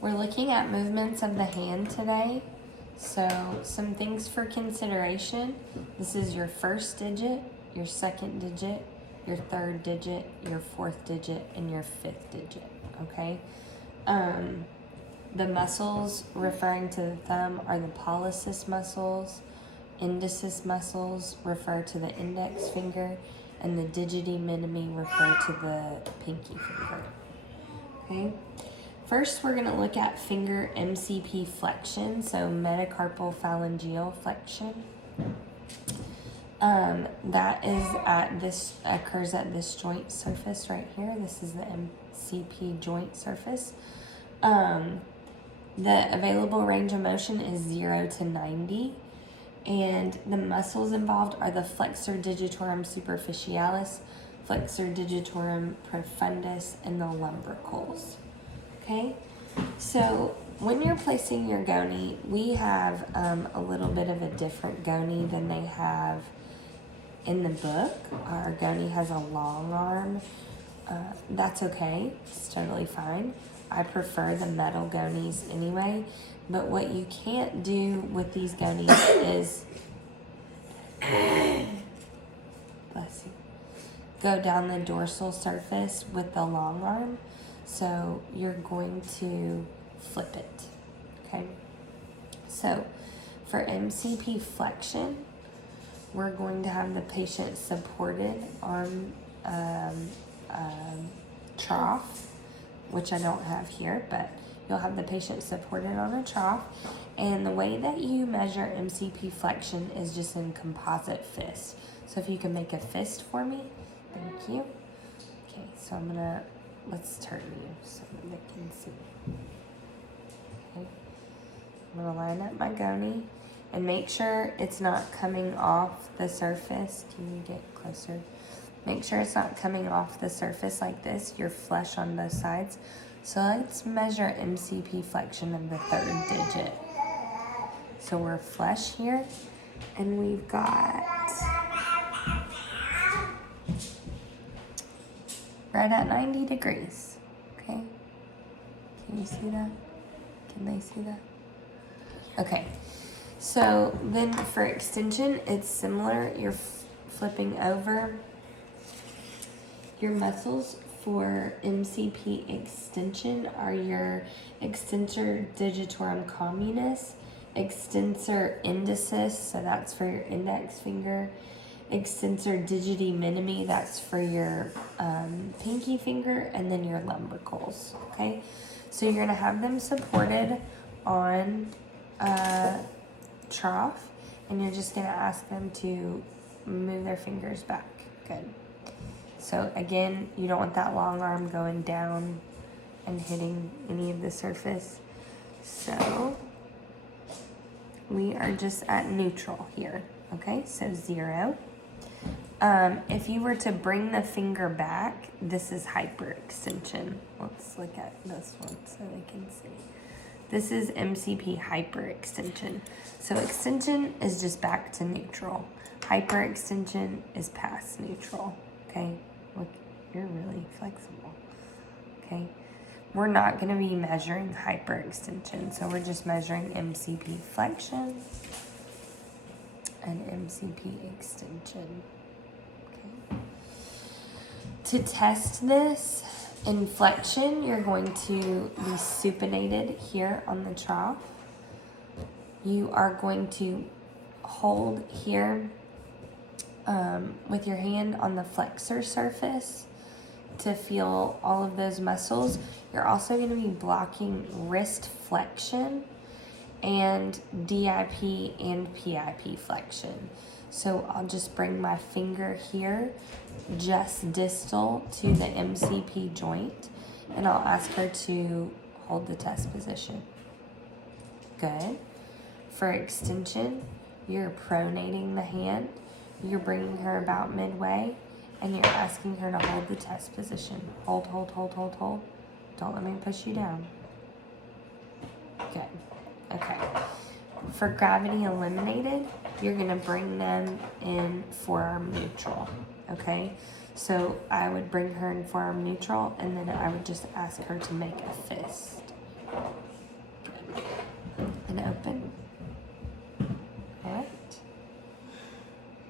We're looking at movements of the hand today. So some things for consideration. This is your first digit, your second digit, your third digit, your fourth digit, and your fifth digit, okay? The muscles referring to the thumb are the pollicis muscles. Indicis muscles refer to the index finger, and the digiti minimi refer to the pinky finger, okay? First, we're going to look at finger MCP flexion, so metacarpal phalangeal flexion. That is occurs at this joint surface right here. This is the MCP joint surface. The available range of motion is 0 to 90, and the muscles involved are the flexor digitorum superficialis, flexor digitorum profundus, and the lumbricals. Okay, so when you're placing your goni, we have a little bit of a different goni than they have in the book. Our goni has a long arm. That's okay, it's totally fine. I prefer the metal gonies anyway, but what you can't do with these gonies is, bless you, go down the dorsal surface with the long arm. So you're going to flip it, okay? So for MCP flexion, we're going to have the patient supported on trough, which I don't have here, but you'll have the patient supported on a trough. And the way that you measure MCP flexion is just in composite fist. So if you can make a fist for me, thank you. Okay, so let's turn you so that they can see. Okay, I'm gonna line up my goni and make sure it's not coming off the surface. Can you get closer? Make sure it's not coming off the surface like this. You're flush on both sides. So let's measure MCP flexion of the third digit. So we're flush here, and we've got right at 90 degrees, okay? Can you see that? Can they see that? Okay, so then for extension, it's similar. You're flipping over. Your muscles for MCP extension are your extensor digitorum communis, extensor indicis, so that's for your index finger, extensor digiti minimi, that's for your pinky finger, and then your lumbricals, okay? So you're gonna have them supported on a trough, and you're just gonna ask them to move their fingers back. Good. So again, you don't want that long arm going down and hitting any of the surface. So we are just at neutral here, okay? So 0. If you were to bring the finger back, this is hyperextension. Let's look at this one so they can see. This is MCP hyperextension. So extension is just back to neutral. Hyperextension is past neutral, okay? Look, you're really flexible, okay? We're not gonna be measuring hyperextension, so we're just measuring MCP flexion and MCP extension, okay? To test this in flexion, you're going to be supinated here on the trough. You are going to hold here with your hand on the flexor surface to feel all of those muscles. You're also going to be blocking wrist flexion and DIP and PIP flexion. So I'll just bring my finger here just distal to the MCP joint, and I'll ask her to hold the test position. Good. For extension, you're pronating the hand. You're bringing her about midway, and you're asking her to hold the test position. Hold, hold, hold, hold, hold. Don't let me push you down. Good. Okay. For gravity eliminated, you're going to bring them in forearm neutral. Okay? So I would bring her in forearm neutral, and then I would just ask her to make a fist. and open.